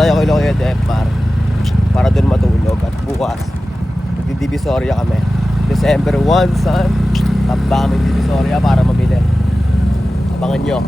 tayo kay Kuya Defmar para doon matulog. At bukas, magdi-Divisoria kami. December 1, son. Tamba kami Divisoria para mamili. Abangan nyo.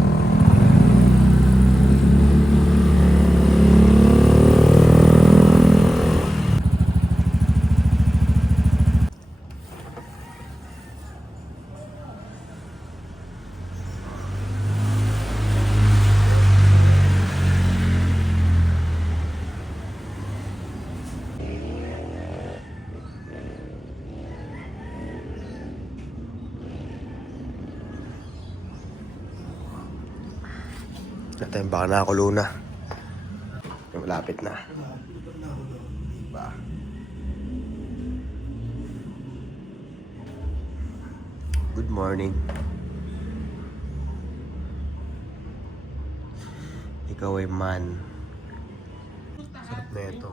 Natin, baka nakakulo na. Malapit na. Diba? Good morning. Ikaw ay man. Sarap na ito.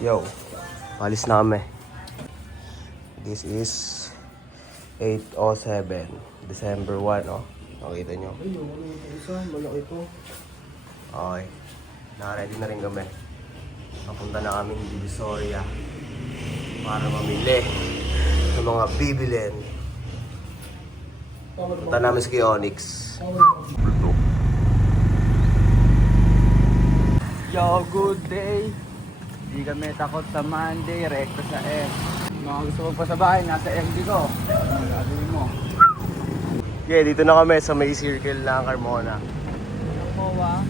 Yo, alis na kami. This is 8:07, December 1, oh. Nakita nyo. Ay, isa, malaki po. Okay. Nakaready na rin kami. Papunta na kaming Divisoria para mamili ng mga bibilin. Punta namin sa kay Onyx. Yo, good day! Di kami takot sa Monday, rekta sa F. Mga gusto magpasabahay, nasa FD ko. Ano gagawin mo? Yeah, dito na kami sa may circle ng Carmona. Kowa.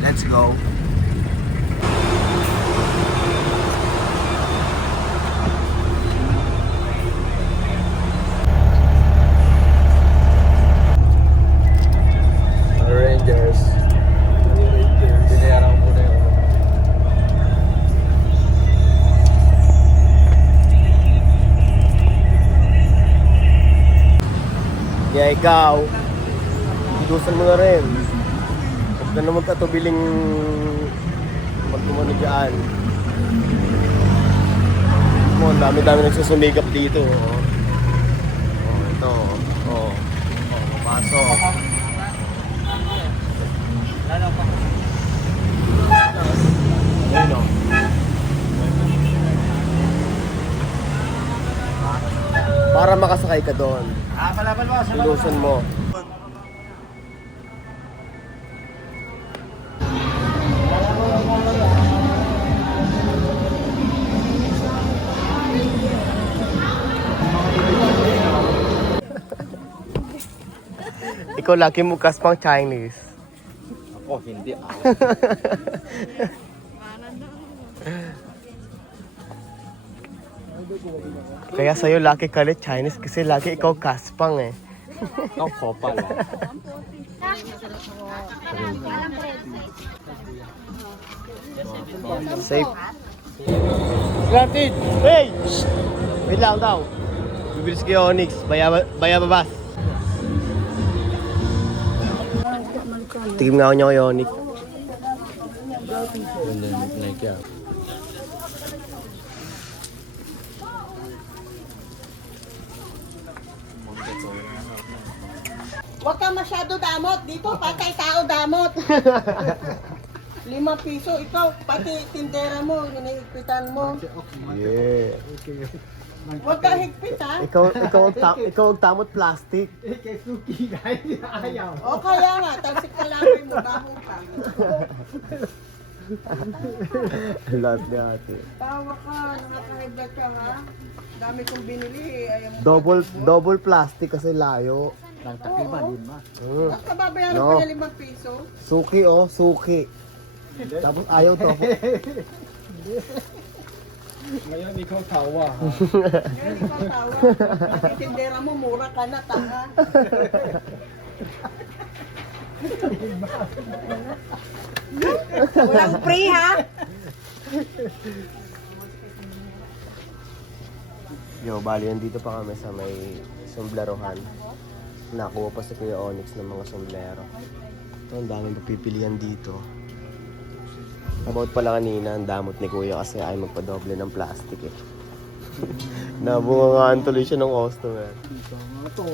Let's go. Rangers. Binayaran ko muna yung Yeah, ikaw. Idusan mo na rin. Huwag ka naman katubiling magkumano dyan. Mo, dami-dami nagsusumikap dito. Oh, ito. Oh, papasok. lalo pa. Ayun, oh. Para makasakay ka doon. Palapal ba? Ilusan mo. Ikaw laki mo kaspang Chinese. Ako, hindi. Kaya sa'yo laki kalit Chinese kasi laki ikaw kaspang eh. Ikaw, kopal. Safe. Granted! Hey! Shh! Wait lang daw. Bibilis kay Onyx. Bayababas. Tigim nga ako niya kay Onyx. Like yan. Huwag ka masyado damot. Dito, patay tao damot. 5 piso. Ikaw, pati tindera mo, hinihigpitan mo. Yeah. Huwag ka higpit, ha? Ikaw ang tamot plastic. O kaya nga, talsik ka lamay mo, baho ka. Love ni ate. Tawa ka, nakakahiglat ka, ha? Dami kong binili, ayaw mo. Double plastic kasi layo. Nang takiba, lima. Bakit ka babayaran No. ko na 5 piso? Suki oh, suki. Tapos ayaw to. Ngayon, ikaw tawa. Ngayon ikaw tawa. Pati tindera mo, mura ka na, tanga. Walang free, ha? Yo, bali nandito pa kami sa may somblerohan. Nakuha pa si Kuya Onyx ng mga sombrero. Ito, ang daming pagpipilian dito. About pala kanina, ang damot ni Kuya kasi ay magpadoble ng plastic eh. Nabungangaan tuloy siya ng customer. Ito nga to.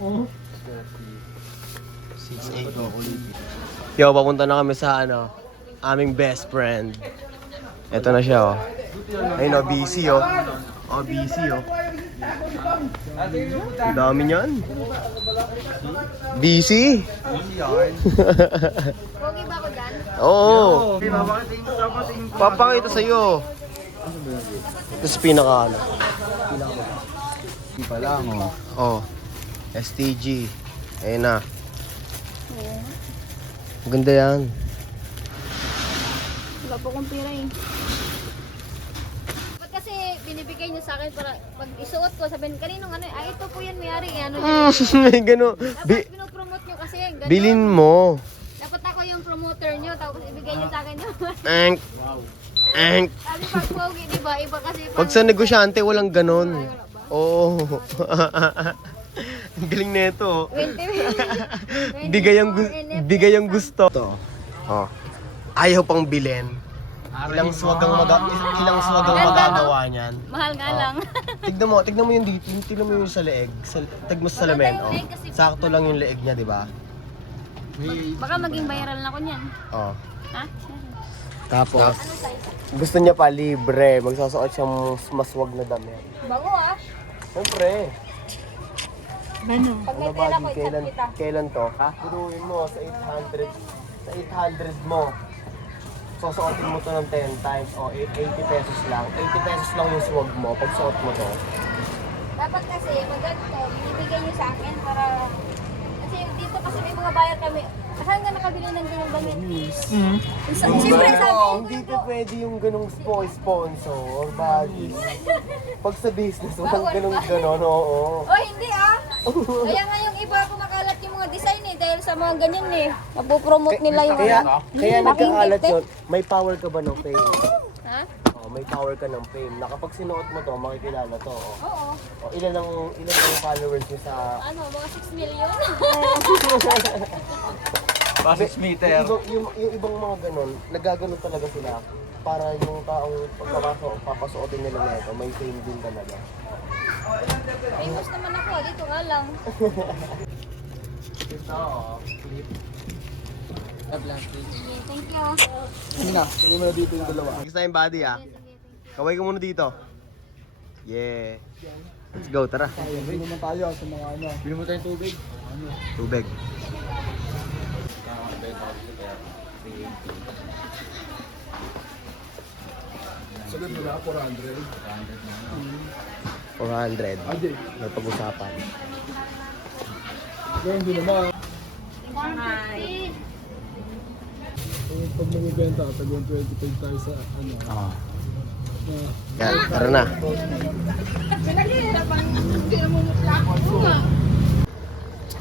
Oh. 6'8". Yo, papunta na kami sa aming best friend. Ito na siya, oh. Ayun, oh, busy, oh. Oh, busy, oh. Ang dami niyan. Busy? Pogi ba ako dyan? Oo. Papakita sa'yo. Tapos pinaka. Hindi pa lang, oh. Oh. STG. Ayun na. Maganda yan. Wala po kong pira eh. Ba't kasi binibigay niyo sa akin para pag isuot ko, sabihin kaninong ano, ay ito po yan mayari, ano yun. Gano. Dapat pinopromote niyo kasi, ganun. Bilin mo. Dapat ako yung promoter niyo, tapos ibigay niyo sa akin yun. Enk. Enk. Sabi pag pogi, di ba? Iba kasi Pag sa negosyante, walang ganon. Oo. Ang galing na ito. 20. Bigay ang gusto. Ito. Oh. Ayaw pang bilhin. Ilang swagang magagawa niyan. Mahal nga lang. Tignan mo yung dito. Tignan mo yung sa leeg. Tag mo sa salamin. Oh. Sakto lang yung leeg niya, di ba? Baka maging viral na ko niyan. Oh. Ha? Tapos, gusto niya pa libre. Magsusuot siyang maswag na damit. Bago ah. Siyempre. Ano? Pag may pera ko, i-chat kita. Kailan to? Ha? Turuin mo sa 800. Sa 800 mo. Susuotin mo to ng 10 times. O, 80 pesos lang. 80 pesos lang yung swag mo pag suot mo to. Dapat kasi, pag ganito, binibigay niyo sa akin para... Kasi dito kasi may mga bayar kami. Saan ka nakabili ng ganung damit? Siyempre, sabi ko, Hindi pa pwede yung ganung sponsor, bagis. Pag sa business, walang ganung-ganon, oo. oh hindi ah! Kaya nga yung iba kumakalat yung mga design eh, dahil sa mga ganyan eh. Napopromote nila yung Kaya nagkakalat Bakit? yun. May power ka ba ng fame? Ha? Oh, may power ka ng fame. Na kapag sinuot mo to, makikilala to. Oh. Oo. Oh, ilan ang followers niyo sa... Ano, mga 6 million? Basis meter. Yung ibang mga ganun, nagaganon talaga sila para yung taong papasuotin nila na ito, may fame din talaga. Famous naman ako, dito nga lang. Sige, thank you. Sige na, sige mo na dito yung dalawa. Next time, buddy, ah. Kaway ka muna dito. Yeah. Let's go, tara. Bili naman tayo sa mga ano. Bili mo tayong tubig. Tubig. Sagad mo na, 400. 400. Adi, May pag-usapan. gawin din naman. Hi. Pag namibenta, tagawin 25 tayo sa ano. Ah. Yan, tara na.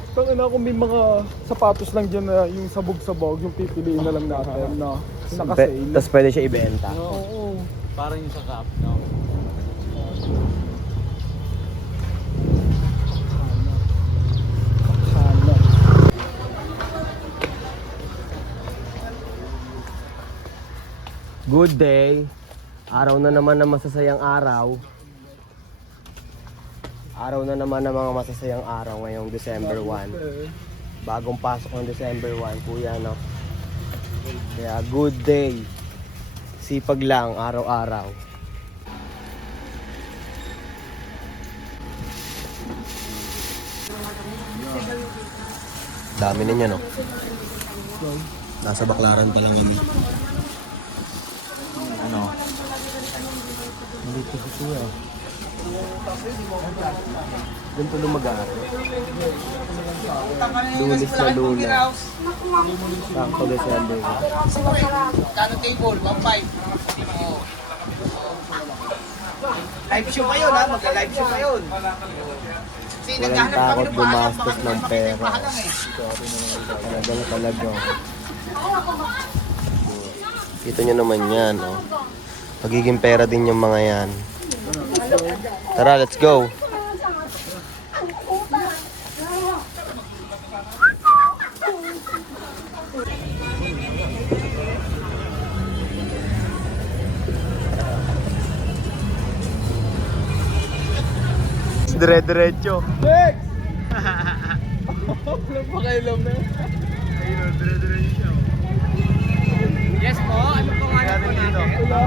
Tangina kung may mga sapatos lang dyan na yung sabog-sabog, yung pipiliin na lang natin na naka-sale. Tapos pwede siya ibenta. Oo. Parang yung sa cup, no? Hana. Good day. Araw na naman ng masasayang araw. Araw na naman ng mga masasayang araw ngayong December 1. Bagong pasok ng December 1, kuya, no? Kaya good day. Sipag lang, araw-araw. Dami ninyo, no? Nasa Baklaran pa lang kami. Ano? Dito si kuya. Ganito lumag-aaral. Lunes na lunes. Sakto December. Kano table? 1.5. Live show pa yun ha? Magla-live show pa yun. Walang takot gumastos ng pera. Talagang. Kita nyo naman yan, oh. Magiging pera din yung mga yan. Tara, let's go. Dire-diretso. Lex! Walang pakailam na. Ayun, dire-diretso. Yes po, ano po nga Natin dito. Wala.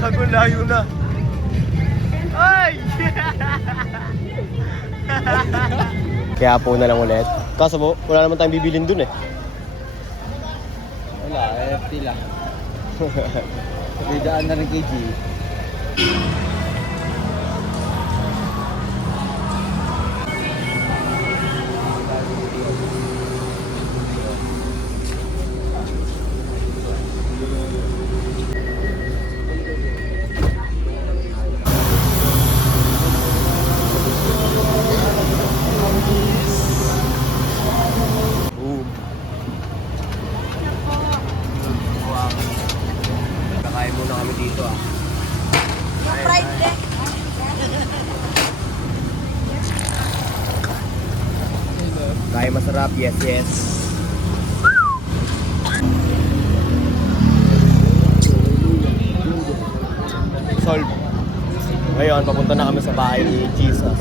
Gago, layo na. Ay! Kaya po na lang ulit. Kaso po, wala naman tayong bibilin dun eh. Wala, FT lang. Bidaan na rin kay G. Boom. Kakain muna kami dito ah. Fried leg. Kaya masarap, yes, yes. Solve. Ngayon, papunta na kami sa bahay ni Jesus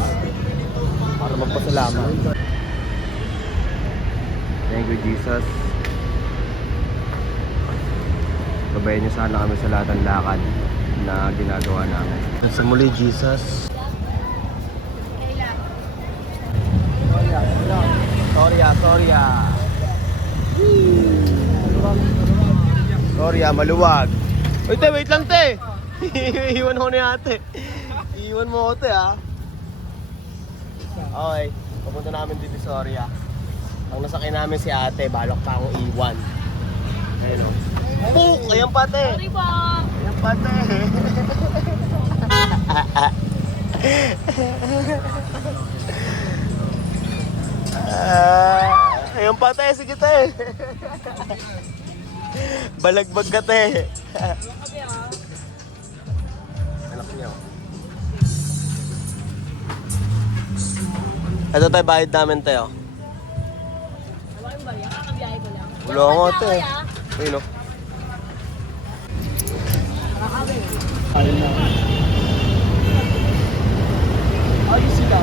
para magpasalamat. Thank you, Jesus. Gabayan niyo sana kami sa lahat ng lakad na ginagawa namin. Sa muli, Jesus. Sorry, maluwag. Uy, te, wait lang, te. Iiwan ko ni ate. Iiwan mo ko, te, ha. Okay, papunta namin dito, sorry, ha. Ang nasakay namin si ate, balok pa akong iwan. Ayun, o. Puk! Ayan pa, te. Sorry po. Ayan pa, te. Ayan pa, te. Sige, te. Balagbag ka, te. Anak niyo. Ito tayo, bayad namin, te, oh. Wala nga, te. Ayun, oh. Ayos sila.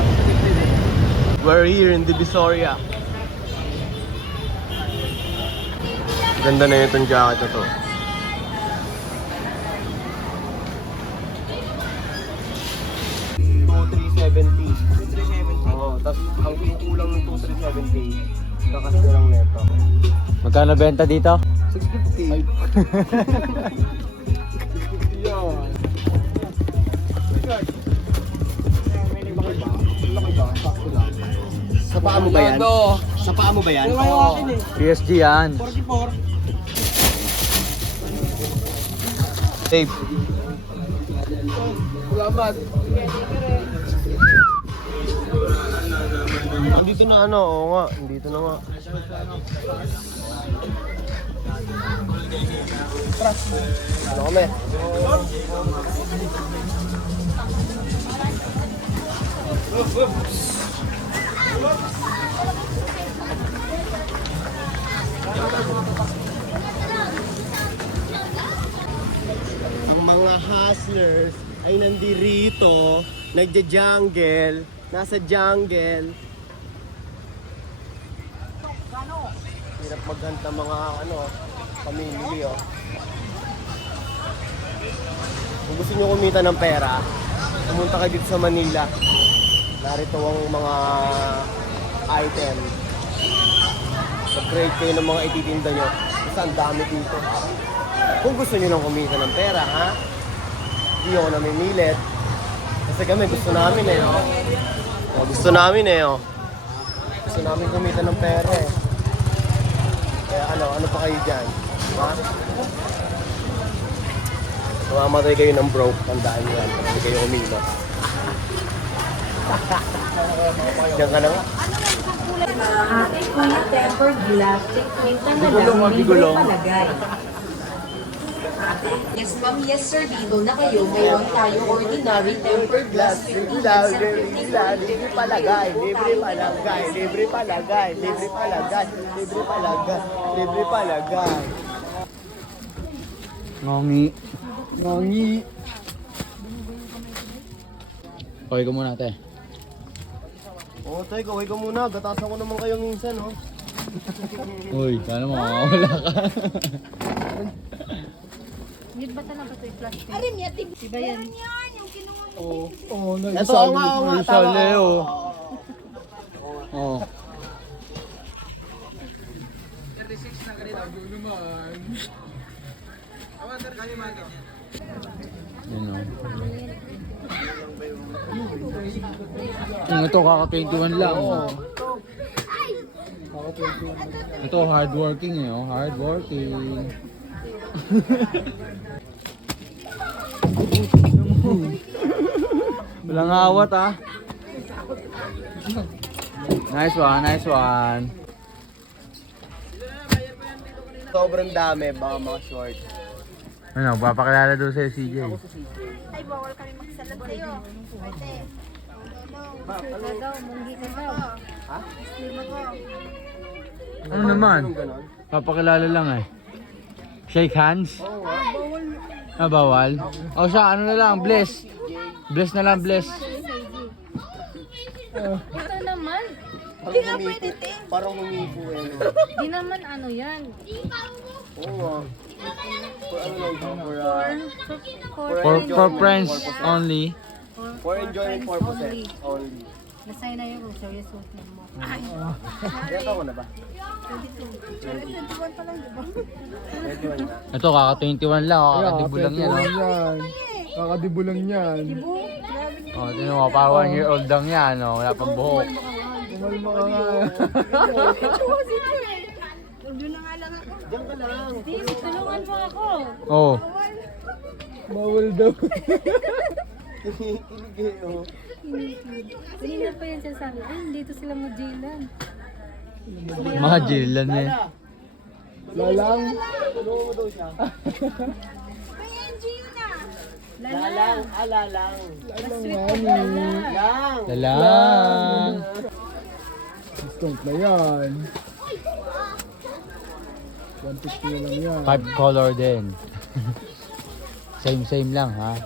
We're here in Divisoria. Ganda na itong jacket na to. Oo, tapos ang kukulang ng 2,370. Kakas na lang neto. Magkano benta dito? 650. Yan. Laki ba? Sakto lang. Sa paa mo ba yan? Sa paa mo ba yan? PSG yan. 44. Dave. Salamat. Dito na ano, oo nga. Dito na nga. Ano kami? Ang mga hustlers ay nandirito, nagja-jungle, nasa jungle. Hirap maghanta mga ano, pamimili oh. Kung gusto nyo kumita ng pera, pumunta kayo dito sa Manila. Narito ang mga item. Upgrade kayo ng mga ititinda nyo. Kasi ang dami dito. Kung gusto nyo lang kumita ng pera, ha? Hindi ako namimilit. Kasi kami gusto namin eh, oh. Oh, gusto namin eh, oh. Gusto namin kumita ng pera eh. Kaya ano pa kayo dyan? Ha? Mamamatay kayo ng broke, tandaan nyo yan. Hindi kayo umilos. Diyan ka na nga. Ate, kuya, tempered glass, kwenta na lang, libre palagay. Yes ma'am, yes sir, dito na kayo. Ngayon tayo ordinary tempered glass, 15 cents and 15 cents. Libre palagay, libre palagay, libre palagay, libre palagay, libre palagay, libre palagay. Ngongi. Nangi. Okay ko muna, te. Oo, tay, kaway ka muna. Gatasan ko naman kayo minsan, oh. Uy, sana makakawala ka. Hindi ba talaga ito yung plastic? Arin yan, Diba yan? Oo, oh, Ito, oo nga, oo nga. Isa, Tama, Leo. oo. Oh. Yun o. Ito, kaka 21 lang. Ito, hardworking eh. Oh. Hardworking. Walang awat ah. Nice one, nice one. Sobrang dami, baka mga short. Ano, papakilala doon sa'yo CJ. Ay, bawal kami magsalat sa'yo. Pwede. Suga daw, munggi ka daw. Ha? Lima ko. Ano naman? Anong ganon? Papakilala lang eh. Shake hands? Oo nga. Ah, bawal? O siya, ano na lang, bless. Bless na lang, bless. Ito naman. Parang humipo eh. No? Di naman ano yan. Oo nga. For ano lang to? For friends only. For enjoyment purposes only. Nasay na yun kung seryoso mo. Kaya ako na ba? 21 pa lang, di ba? Medyo na. Ito, kaka 21 lang, kakadibo lang yan. Oh. yan. Kakadibo lang yan. Oh, tinan mo, parang 1 year old lang yan, oh. Wala pang buhok. Kumalma ka nga. Doon na nga lang ako. Diyan ka lang. Steve, tulungan mo ako. Oh, Bawal daw. Kinikilig eh, oh. Kanina pa yan siya sabi, ay, dito sila mag-jailan. mga jilan yan. Lalang. Tulungan mo daw siya. Lalang, alalang. Lalang mami. Lang. Lalang. Discount na yan. 150 na lang yan. 5 color din. Same lang, ha?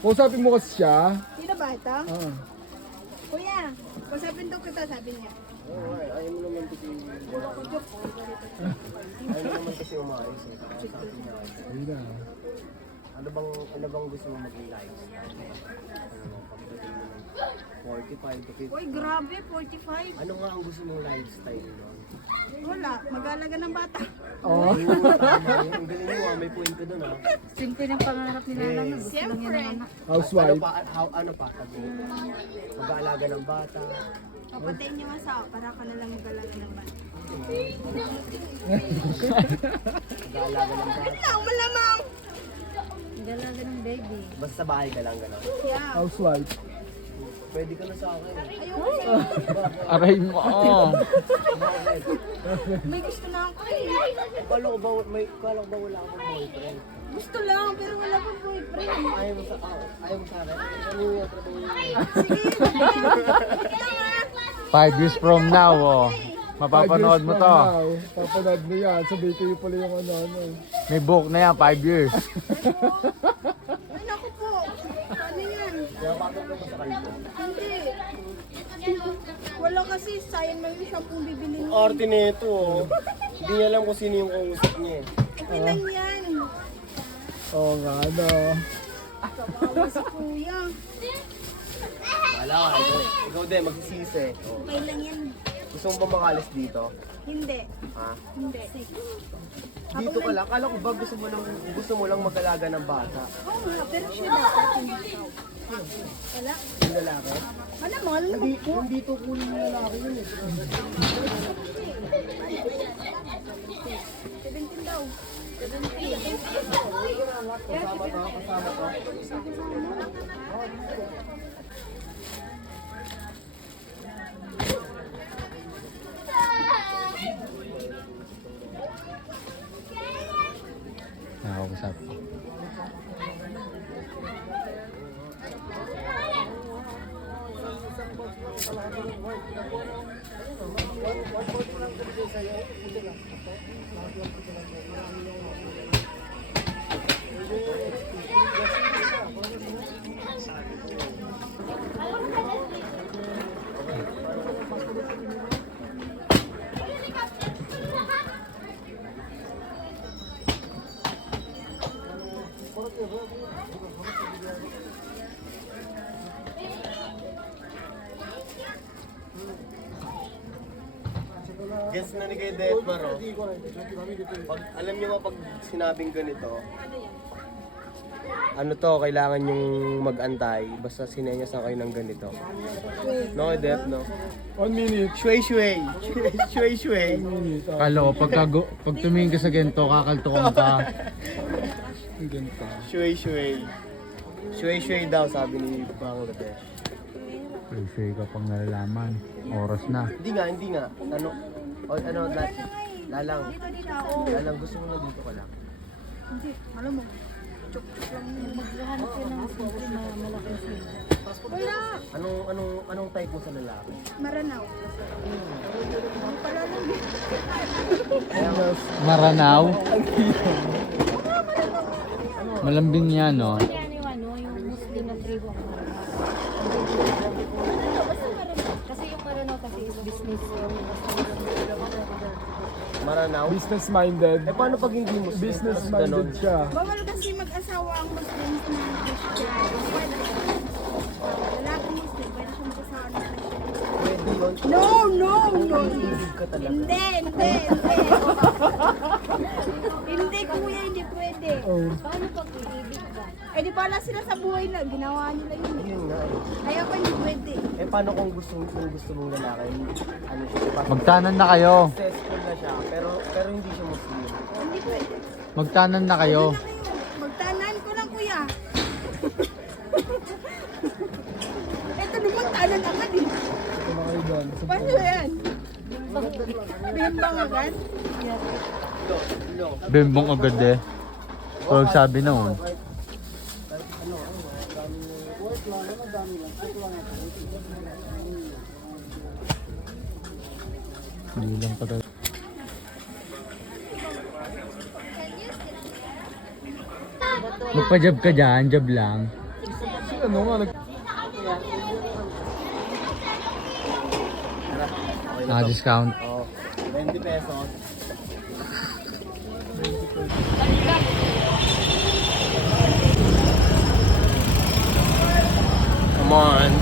Kausapin mo kasi siya. Sino ba ito? Ah. Kuya, pasapin daw kita, sabi niya. Oo, ayaw mo naman kasi. Ayaw mo naman kasi umayos eh. Sabi niya. Ayun na. Ano bang gusto mo maging lifestyle? Ano, pagdating mo ng 45 to 50? Uy, grabe, 45. Ano nga ang gusto mong lifestyle nun? Wala, mag-aalaga ng bata. Oh. Tama yun. Ang galing mo, may point ka dun ah. Simple ng pangarap nila lang. Gusto lang Siyempre. yan ng anak. Ano Housewife. pa, ano pa, sabi mo? Mag-aalaga ng bata. Papatayin niyo nga sa ako, para ka na lang mag-aalaga ng bata. Mag-aalaga ng bata. Lang, malamang! Dalaga ng baby. Basta sa bahay ka lang gano'n. Yeah. Housewife. Pwede ka na sa akin. Aray mo, oh. Bakit? May gusto na ako eh. Kala ko ba wala akong boyfriend? Gusto lang, pero wala pang boyfriend. Ayaw mo sa akin? Ano yung trabaho mo? Sige, 5 years from now, oh. Mapapanood mo to. Papanood mo yan. Sabi ko yung pala yung ano. May book na yan, 5 years. ay naku po. Ano yan? Kaya bakit ka ba sa kalbo? Hindi. Wala kasi, sayang lang yung shampoo bibili niya. Arte nito oh. Hindi niya alam kung sino yung kausap niya eh. Okay lang yan. Oo nga, ano. Kawawa si kuya. Wala ka, ikaw din, magsisisi. Oh. Okay lang yan. Gusto mo ba makalis dito? Hindi. Ha? Hindi. Dito ka lang? Kala ko ba gusto mo lang mag-alaga ng bata? Oo nga, pero siya dapat hindi ikaw. Wala. Yung lalaki? Wala mo, alam mo. Hindi to kunin yung lalaki yun eh. 17 daw. Kasama to. Nakakausap. Guess na ni kay Detmar, oh. Pag, alam niyo ba pag sinabing ganito, ano to, kailangan yung mag-antay, basta sinenyasan kayo ng ganito. No, kay Det, no? 1 minute. Shui shui. Shui shui. Kala ko, pag tumingin ka sa ganito, kakaltukan ka. Ang ganda. Shui shui. Shui shui daw, sabi ni Bangladesh. Sure ka pang nalalaman. Oras na. Hindi nga. Lalang, gusto mo na dito ka lang. Maghahanap yun ng simple na malaking sila. Anong type mo sa lalaki? Maranaw? Malambing yan, no? Yan yung yung Muslim na tribo. Kasi yung Maranaw kasi is business. Maranaw? Business-minded. Eh paano pag hindi mo Business-minded siya. Bawal kasi mag-asawa ang Muslims na Christian. Lalaki Muslim, pwede siya mag-asawa ng Christian. Pwede yun. No. Ibig ka talaga. Hindi. Hindi kuya, hindi pwede. Paano pag iibig ba? Eh di pala sila sa buhay na, ginawa nila yun. Yun nga eh. Kaya pa hindi pwede. Eh paano kung gusto mong lalaki, ano siya, Magtanan na kayo. successful na siya, pero hindi siya Muslim. Hindi pwede. Magtanan na kayo. Magtanan ko lang kuya. Ito naman tanan agad eh. Ito na kayo dyan. Paano yan? Bimbang agad? Bimbong agad eh. Pag sabi na oh. Hindi lang pala. Magpa-job ka dyan, job lang. Si ano nga, Discount. Oh, 20 pesos. Come on.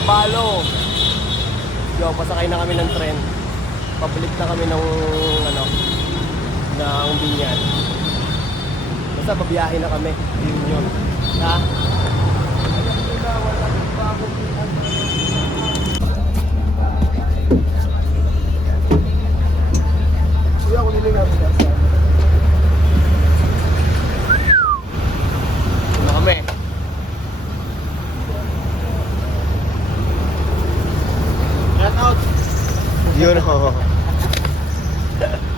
Balo. Yo, pasakay na kami ng tren. Pabalik na kami ng ng Binyan. Basta babiyahe na kami. Yun. Ha? kuya, ako nilingan siya. Na kami. Shout out. Yun ho.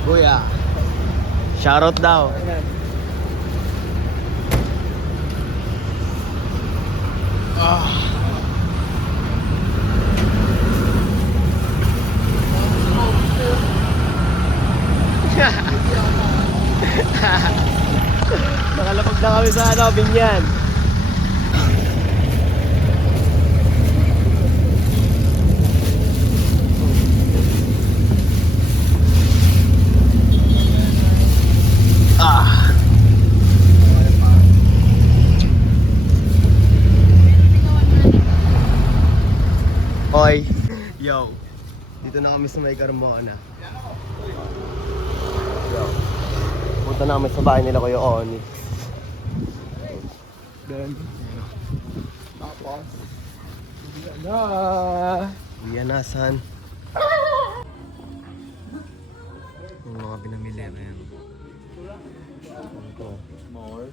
Kuya. Shoutout daw. Nakalapag na kami sa Binyan. Hoy, yo. Dito na kami sa may Carmona. Yo. Punta na kami sa bahay nila Kuya Oni. Then, tapos, yan na. Yan na, san. Yung mga pinamili na yan. Ito. More.